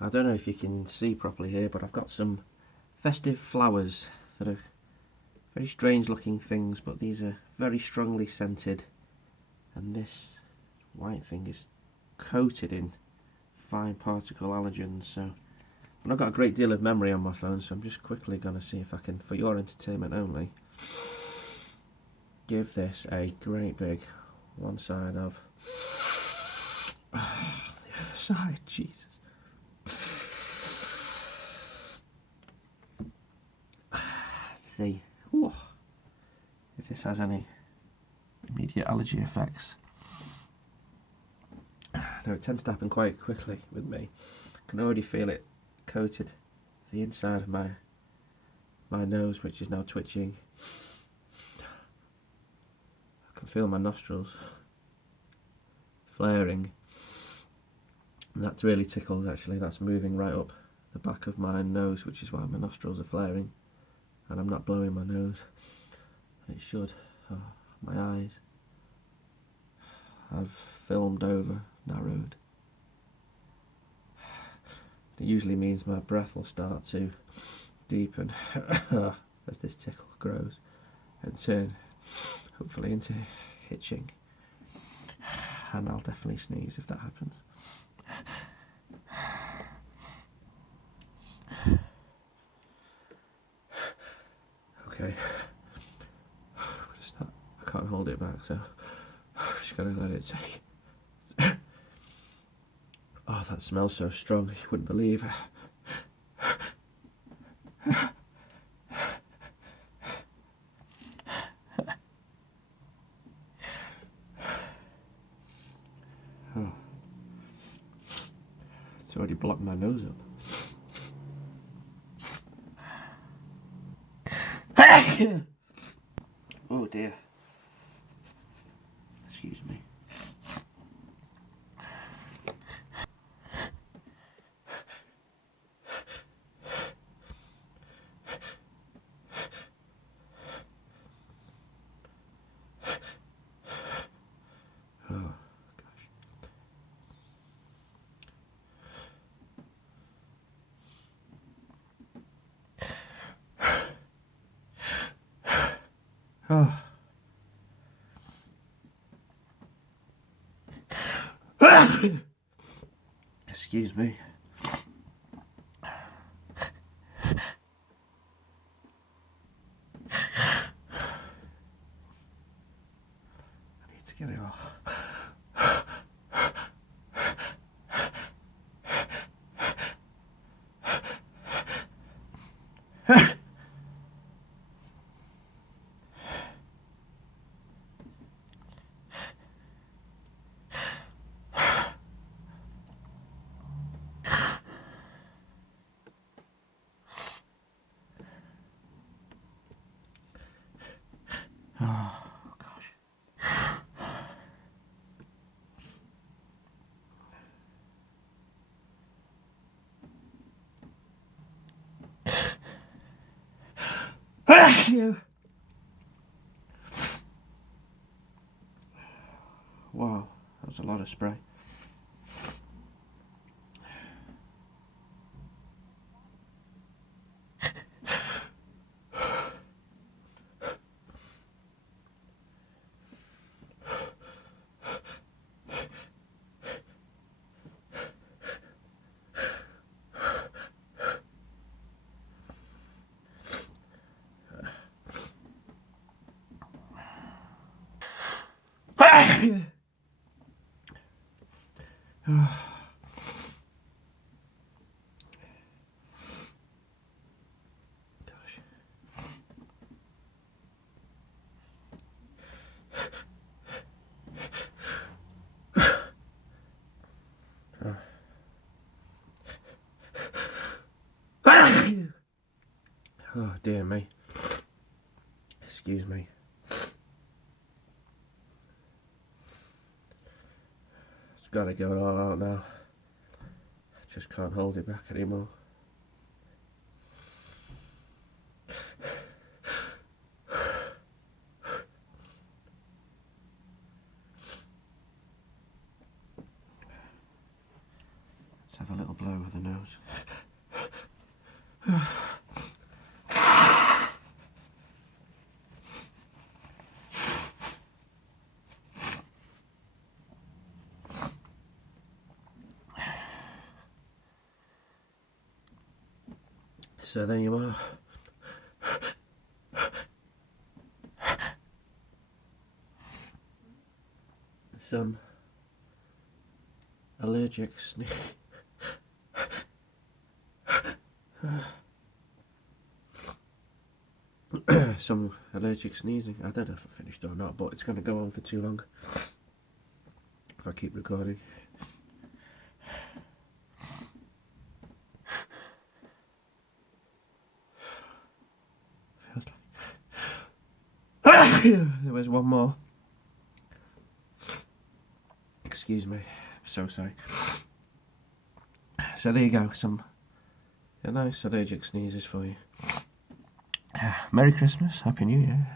I don't know if you can see properly here, but I've got some festive flowers that are very strange looking things, but these are very strongly scented, and this white thing is coated in fine particle allergens. So I've not got a great deal of memory on my phone, so I'm just quickly going to see if I can, for your entertainment only, give this a great big one side of the other side. Jesus. Let's see if this has any immediate allergy effects. No, it tends to happen quite quickly with me. I can already feel it coated the inside of my nose, which is now twitching. I can feel my nostrils flaring, and that's really tickles actually. That's moving right up the back of my nose, which is why my nostrils are flaring, and I'm not blowing my nose, and it should. My eyes have filmed over, narrowed. It usually means my breath will start to deepen as this tickle grows and turn hopefully into hitching, and I'll definitely sneeze if that happens. Okay, I'm gonna start. I can't hold it back, so I'm just gonna let it take. Oh, that smells so strong, you wouldn't believe. Oh. It's already blocked my nose up. Oh dear. Excuse me. Oh gosh. Oh. Excuse me. I need to get it off. Oh gosh. Wow, that was a lot of spray. Oh dear me. Excuse me. It's gotta go all out now. I just can't hold it back anymore. Let's have a little blow with the nose. So there you are. Some allergic sneeze. Some allergic sneezing. I don't know if I finished or not, but it's going to go on for too long if I keep recording. Feels like there was one more. Excuse me. I'm so sorry. So there you go. Some nice allergic sneezes for you. Merry Christmas, Happy New Year.